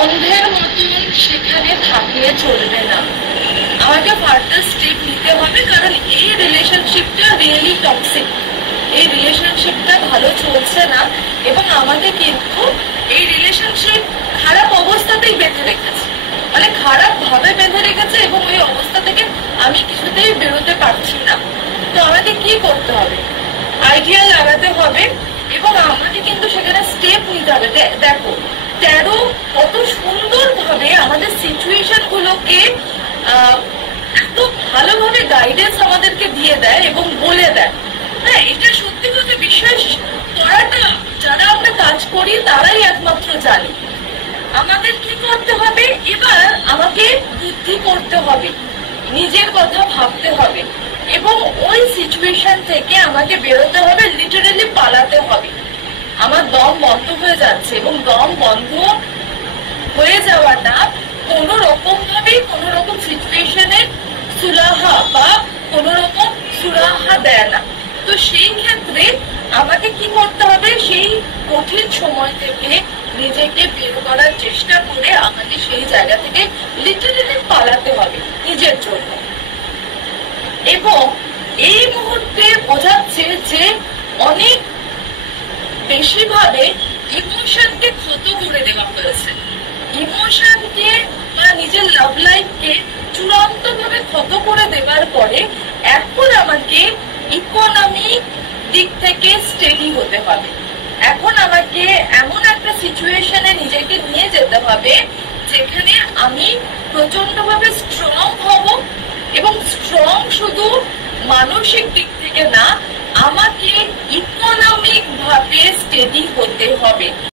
অন্ধের মতন সেখানে থাকলে চলবে না, আমাকে ফার্দার স্টেপ নিতে হবে। কারণ এই রিলেশনশিপটা রিয়েলি টক্সিক, এই রিলেশনশিপটা ভালো চলছে না এবং আমাকে কিন্তু এই রিলেশনশিপ খারাপ অবস্থাতেই বেঁধে রেখেছে, মানে খারাপ ভাবে বেঁধে রেখেছে এবং ওই অবস্থা থেকে আমি কিছুতেই বেরোতে পারছি না। তো আমাকে কি করতে হবে? আইডিয়া লাগাতে হবে এবং আমাকে কিন্তু সেখানে স্টেপ নিতে হবে। দেখো তেরো কত সুন্দর ভাবে আমাদের সিচুয়েশন গুলোকে এত ভালোভাবে গাইডেন্স আমাদেরকে দিয়ে দেয় এবং বলে দেয়। হ্যাঁ, এটা সত্যি কথা বিশ্বাস করাটা যারা আমরা কাজ করি তারাই একমাত্র জানি। আমাদের কি করতে হবে? এবার আমাকে বুদ্ধি করতে হবে, নিজের কথা ভাবতে হবে এবং ওই সিচুয়েশন থেকে আমাকে বেরোতে হবে, লিটারেলি পালাতে হবে। আমার দম বন্ধ হয়ে যাচ্ছে এবং দম বন্ধ হয়ে যাওয়াটা কোনো রকম ভাবে কোনো রকম সিচুয়েশনে সুরাহা বা কোনো রকম সুরাহা দেয় না। তো সেই ক্ষেত্রে আমাকে কি করতে হবে? সেই কঠিন সময় থেকে নিজেকে বের করার চেষ্টা করে আমাকে সেই জায়গা থেকে লিটারেলি পালাতে হবে নিজের জন্য। এবং এই মুহূর্তে বোঝাচ্ছে যে অনেক বেশি ভাবে ইমোশনকে ক্ষত করে দেওয়া হয়েছে, ইমোশনকে বা নিজের লাভ লাইফকে চূড়ান্ত ভাবে ক্ষত করে দেওয়ার পরে এখন আমাকে ইকোনমিক দিক থেকে স্টেডি হতে হবে। এখন আমাকে এমন একটা সিচুয়েশনে নিজেকে নিয়ে যেতে হবে যেখানে আমি প্রচন্ড ভাবে স্ট্রং হব এবং স্ট্রং শুধু মানসিক দিক থেকে না, আমাকে ইকোনমিক ভাবে স্টেডি হতে হবে।